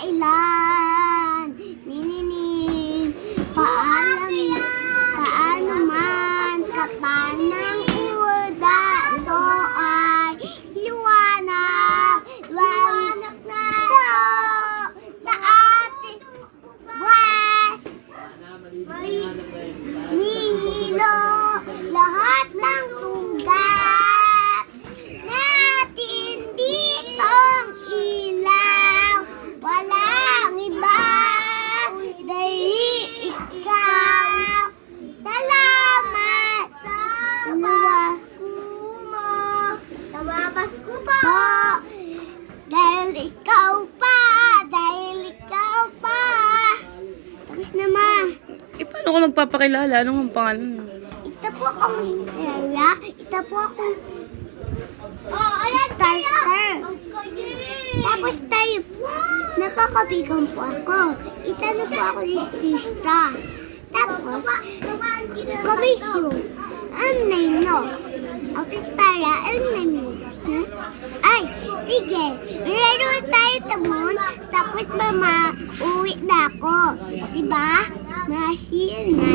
kailan. Mininim, paano man kapanang iwadado ay liwanag na na ating buwas. Nihilo lahat ng tugat natin ditong ilaw. Walang iba, dahil ikaw. Salamat. Pasko po. Dahil ikaw pa. Tapos na, ma. Paano ka magpapakilala? Anong pangalan? Ito po akong Stella. Ito po akong Star. Tapos tayo po, nakakabigan po ako. Ito na po ako ni Stista. Tapos, komisyon. Ang name no. Autos para, ang name no. Ay, sige. Laro tayo tamon. Tapos mama, uwi na ako. Diba? Masil na.